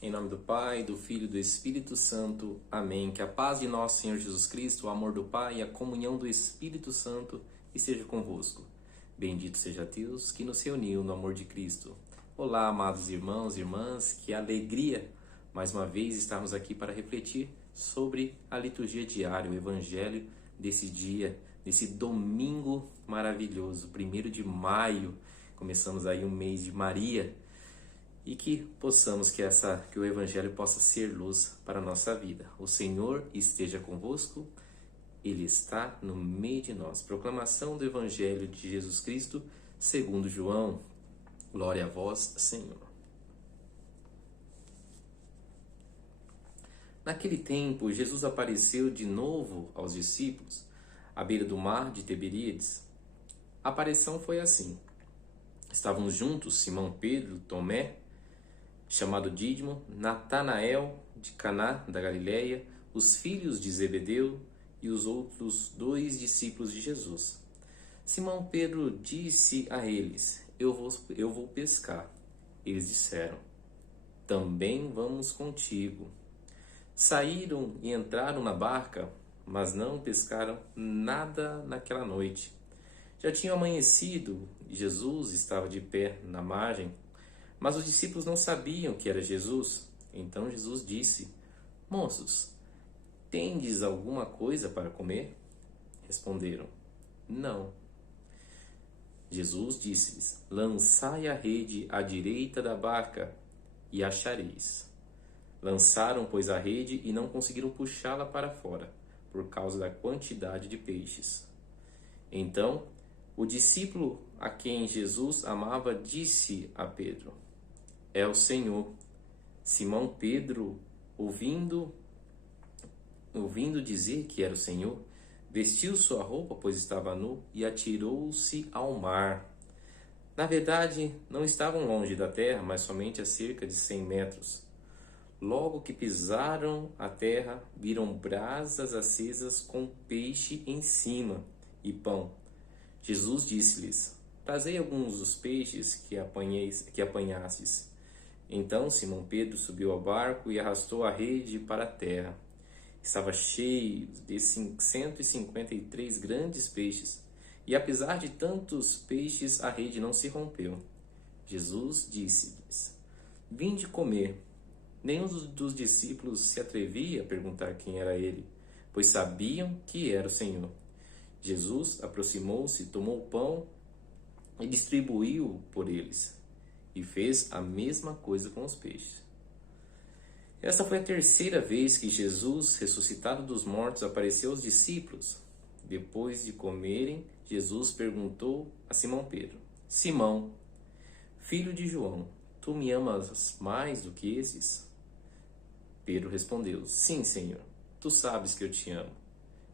Em nome do Pai, do Filho e do Espírito Santo. Amém. Que a paz de nosso Senhor Jesus Cristo, o amor do Pai e a comunhão do Espírito Santo esteja convosco. Bendito seja Deus que nos reuniu no amor de Cristo. Olá, amados irmãos e irmãs, que alegria mais uma vez estarmos aqui para refletir sobre a liturgia diária, o Evangelho desse dia, desse domingo maravilhoso, 1º de maio. Começamos aí um mês de Maria. E que possamos, que o Evangelho possa ser luz para a nossa vida. O Senhor esteja convosco, Ele está no meio de nós. Proclamação do Evangelho de Jesus Cristo, segundo João. Glória a vós, Senhor. Naquele tempo, Jesus apareceu de novo aos discípulos, à beira do mar de Tiberíades. A aparição foi assim. Estavam juntos Simão Pedro, Tomé, chamado Dídimo, Natanael de Caná da Galileia, os filhos de Zebedeu e os outros 2 discípulos de Jesus. Simão Pedro disse a eles: Eu vou pescar. Eles disseram: Também vamos contigo. Saíram e entraram na barca, mas não pescaram nada naquela noite. Já tinha amanhecido e Jesus estava de pé na margem. Mas os discípulos não sabiam que era Jesus. Então Jesus disse: Moços, tendes alguma coisa para comer? Responderam: Não. Jesus disse-lhes: Lançai a rede à direita da barca e achareis. Lançaram, pois, a rede e não conseguiram puxá-la para fora, por causa da quantidade de peixes. Então, o discípulo a quem Jesus amava disse a Pedro: É o Senhor. Simão Pedro, ouvindo dizer que era o Senhor, vestiu sua roupa, pois estava nu, e atirou-se ao mar. Na verdade, não estavam longe da terra, mas somente a cerca de 100 metros. Logo que pisaram a terra, viram brasas acesas com peixe em cima e pão. Jesus disse-lhes: Trazei alguns dos peixes que apanhastes. Então Simão Pedro subiu ao barco e arrastou a rede para a terra. Estava cheio de 153 grandes peixes, e apesar de tantos peixes, a rede não se rompeu. Jesus disse-lhes: Vinde comer. Nenhum dos discípulos se atrevia a perguntar quem era ele, pois sabiam que era o Senhor. Jesus aproximou-se, tomou o pão e distribuiu por eles, e fez a mesma coisa com os peixes. Esta foi a 3ª vez que Jesus, ressuscitado dos mortos, apareceu aos discípulos. Depois de comerem, Jesus perguntou a Simão Pedro: Simão, filho de João, tu me amas mais do que esses? Pedro respondeu: Sim, Senhor, tu sabes que eu te amo.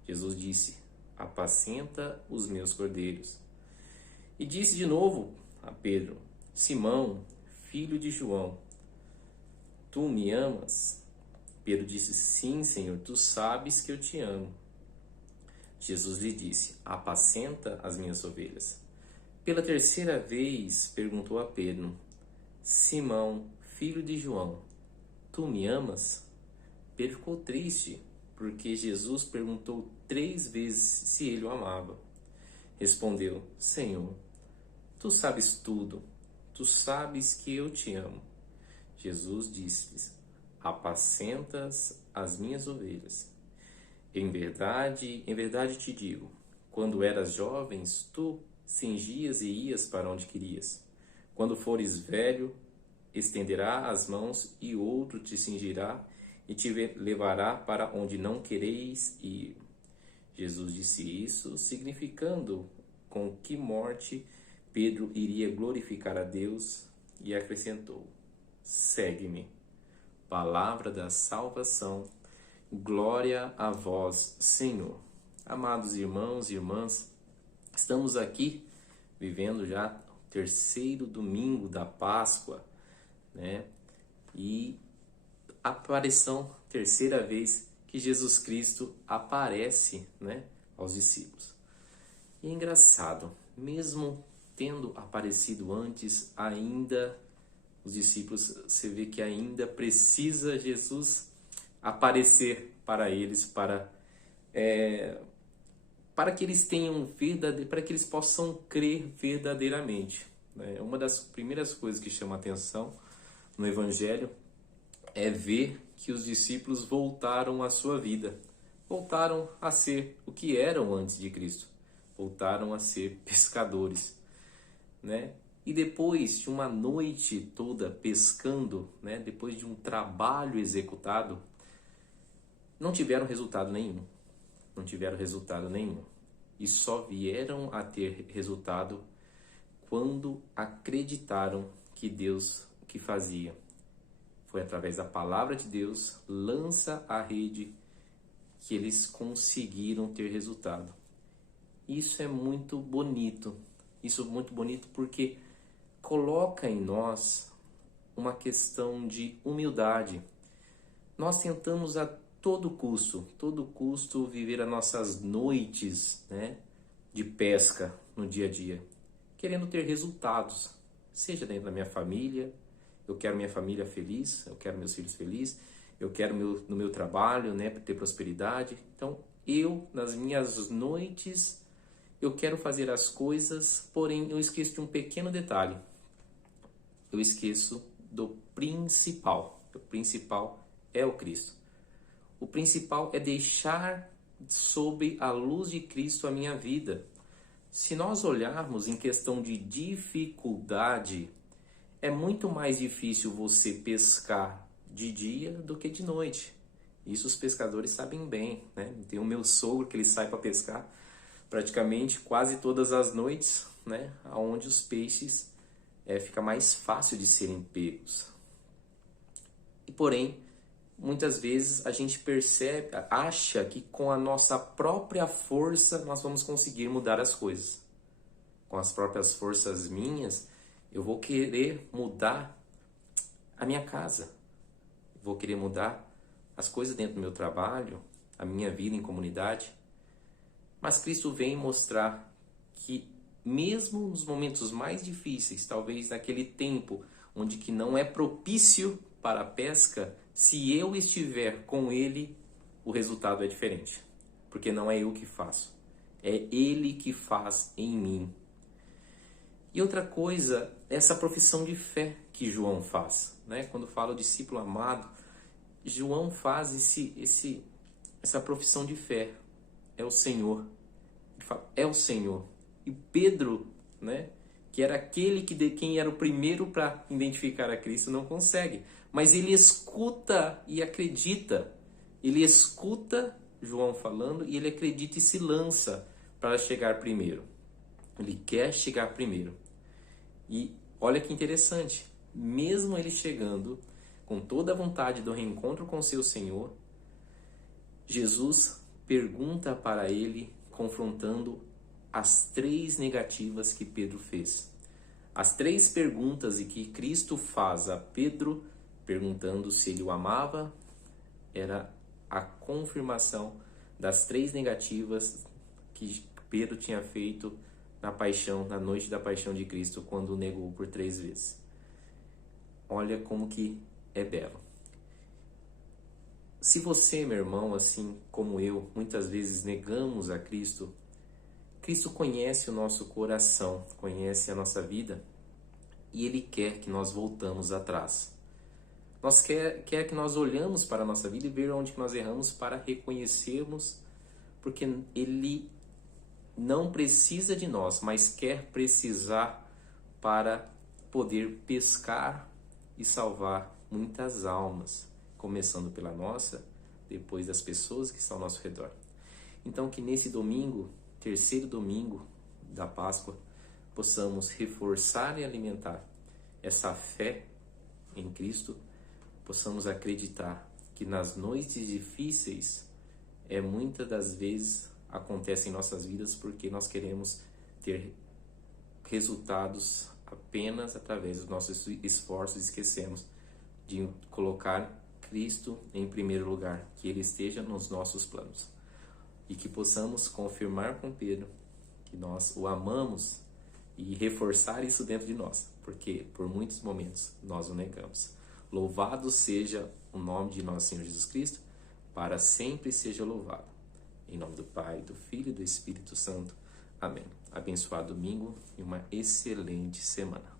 Jesus disse: Apacenta os meus cordeiros. E disse de novo a Pedro: Simão, filho de João, tu me amas? Pedro disse: Sim, Senhor, tu sabes que eu te amo. Jesus lhe disse: Apacenta as minhas ovelhas. Pela 3ª vez perguntou a Pedro: Simão, filho de João, tu me amas? Pedro ficou triste, porque Jesus perguntou 3 vezes se ele o amava. Respondeu: Senhor, tu sabes tudo, tu sabes que eu te amo. Jesus disse-lhes: Apacentas as minhas ovelhas. Em verdade te digo, quando eras jovens, tu cingias e ias para onde querias. Quando fores velho, estenderá as mãos e outro te cingirá e te levará para onde não quereis ir. Jesus disse isso, significando com que morte Pedro iria glorificar a Deus, e acrescentou: Segue-me. Palavra da salvação. Glória a vós, Senhor. Amados irmãos e irmãs, estamos aqui vivendo já o 3º domingo da Páscoa, né? E a aparição, 3ª vez que Jesus Cristo aparece, né, aos discípulos. E é engraçado, mesmo tendo aparecido antes, ainda os discípulos, você vê que ainda precisa Jesus aparecer para eles, para que eles tenham para que eles possam crer verdadeiramente, né? Uma das primeiras coisas que chama a atenção no Evangelho é ver que os discípulos voltaram à sua vida, voltaram a ser o que eram antes de Cristo, voltaram a ser pescadores, né? E depois de uma noite toda pescando, né? Depois de um trabalho executado, não tiveram resultado nenhum. Não tiveram resultado nenhum. E só vieram a ter resultado quando acreditaram que Deus o que fazia. Foi através da palavra de Deus, lança a rede, que eles conseguiram ter resultado. Isso é muito bonito. Isso é muito bonito porque coloca em nós uma questão de humildade. Nós tentamos a todo custo viver as nossas noites, né, de pesca no dia a dia, querendo ter resultados, seja dentro da minha família. Eu quero minha família feliz, eu quero meus filhos felizes, eu quero no meu trabalho, né, ter prosperidade. Então, nas minhas noites, eu quero fazer as coisas, porém eu esqueço de um pequeno detalhe. Eu esqueço do principal. O principal é o Cristo. O principal é deixar sob a luz de Cristo a minha vida. Se nós olharmos em questão de dificuldade, é muito mais difícil você pescar de dia do que de noite. Isso os pescadores sabem bem, né? Tem o meu sogro que ele sai para pescar praticamente quase todas as noites, né? Onde os peixes fica mais fácil de serem pegos. E porém, muitas vezes a gente acha que com a nossa própria força nós vamos conseguir mudar as coisas. Com as próprias forças minhas, eu vou querer mudar a minha casa. Vou querer mudar as coisas dentro do meu trabalho, a minha vida em comunidade. Mas Cristo vem mostrar que mesmo nos momentos mais difíceis, talvez naquele tempo onde que não é propício para a pesca, se eu estiver com Ele, o resultado é diferente. Porque não é eu que faço, é Ele que faz em mim. E outra coisa, essa profissão de fé que João faz, né? Quando fala o discípulo amado, João faz essa profissão de fé. É o Senhor. Ele fala, é o Senhor. E Pedro, né, que era aquele de quem era o primeiro para identificar a Cristo, não consegue. Mas ele escuta e acredita. Ele escuta João falando e ele acredita e se lança para chegar primeiro. Ele quer chegar primeiro. E olha que interessante, mesmo ele chegando com toda a vontade do reencontro com seu Senhor, Jesus pergunta para ele, confrontando as 3 negativas que Pedro fez. As 3 perguntas e que Cristo faz a Pedro, perguntando se ele o amava, era a confirmação das 3 negativas que Pedro tinha feito na noite da paixão de Cristo, quando o negou por 3 vezes. Olha como que é belo. Se você, meu irmão, assim como eu, muitas vezes negamos a Cristo, Cristo conhece o nosso coração, conhece a nossa vida e Ele quer que nós voltamos atrás. Quer que nós olhamos para a nossa vida e ver onde nós erramos para reconhecermos, porque Ele não precisa de nós, mas quer precisar para poder pescar e salvar muitas almas, começando pela nossa, depois das pessoas que estão ao nosso redor. Então que nesse domingo, terceiro domingo da Páscoa, possamos reforçar e alimentar essa fé em Cristo, possamos acreditar que nas noites difíceis, muitas das vezes acontecem em nossas vidas porque nós queremos ter resultados apenas através dos nossos esforços e esquecemos de colocar Cristo em primeiro lugar, que Ele esteja nos nossos planos. E que possamos confirmar com Pedro que nós o amamos e reforçar isso dentro de nós, porque por muitos momentos nós o negamos. Louvado seja o nome de nosso Senhor Jesus Cristo, para sempre seja louvado. Em nome do Pai, do Filho e do Espírito Santo. Amém. Abençoado domingo e uma excelente semana.